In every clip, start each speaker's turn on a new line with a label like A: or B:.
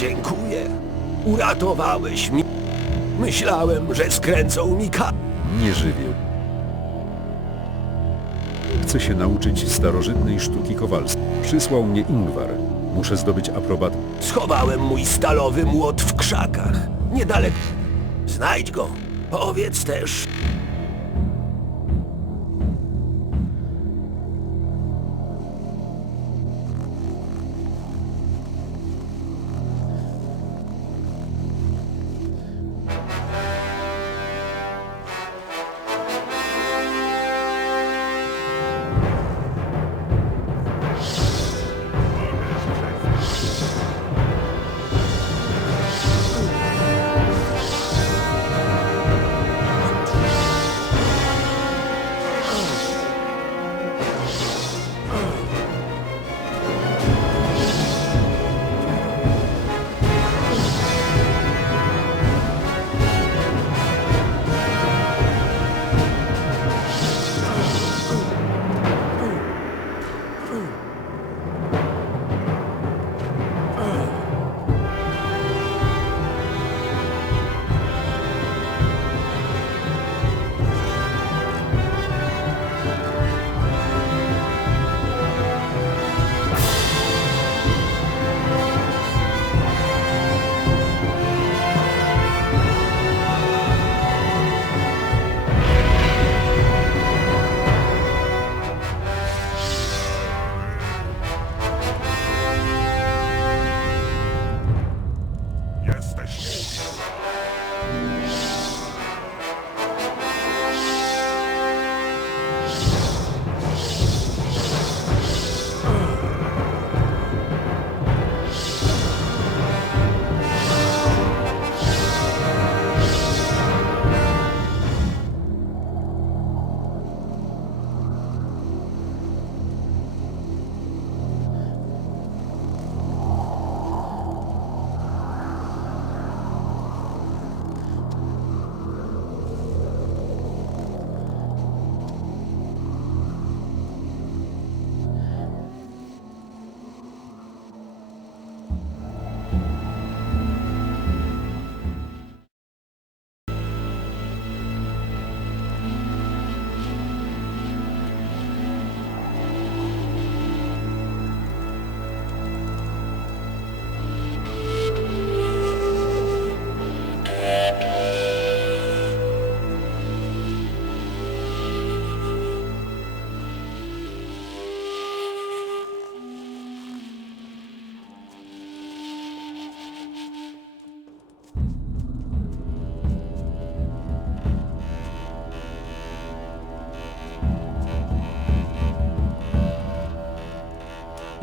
A: Dziękuję. Uratowałeś mi. Myślałem, że skręcą mi ka...
B: Nie żywioł. Chcę się nauczyć starożytnej sztuki kowalskiej. Przysłał mnie Ingvar. Muszę zdobyć aprobat.
A: Schowałem mój stalowy młot w krzakach. Niedaleko. Znajdź go. Powiedz też.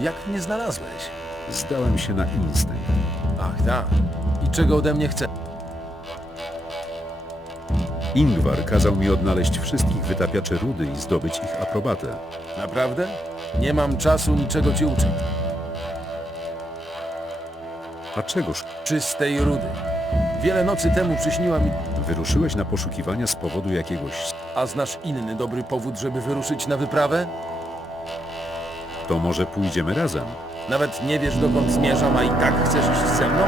C: Jak mnie znalazłeś?
B: Zdałem się na instynkt.
C: Ach, tak. I czego ode mnie chce?
B: Ingvar kazał mi odnaleźć wszystkich wytapiaczy rudy i zdobyć ich aprobatę.
C: Naprawdę? Nie mam czasu niczego ci uczyć.
B: A czegoż?
C: Czystej rudy. Wiele nocy temu przyśniła mi...
B: Wyruszyłeś na poszukiwania z powodu jakiegoś...
C: A znasz inny dobry powód, żeby wyruszyć na wyprawę?
B: To może pójdziemy razem?
C: Nawet nie wiesz dokąd zmierzam, a i tak chcesz iść ze mną?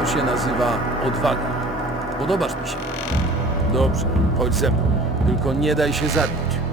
C: To się nazywa odwaga. Podobasz mi się. Dobrze, chodź ze mną. Tylko nie daj się zabić.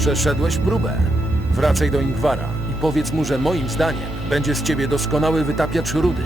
C: Przeszedłeś próbę. Wracaj do Ingwara i powiedz mu, że moim zdaniem będzie z ciebie doskonały wytapiacz rudy.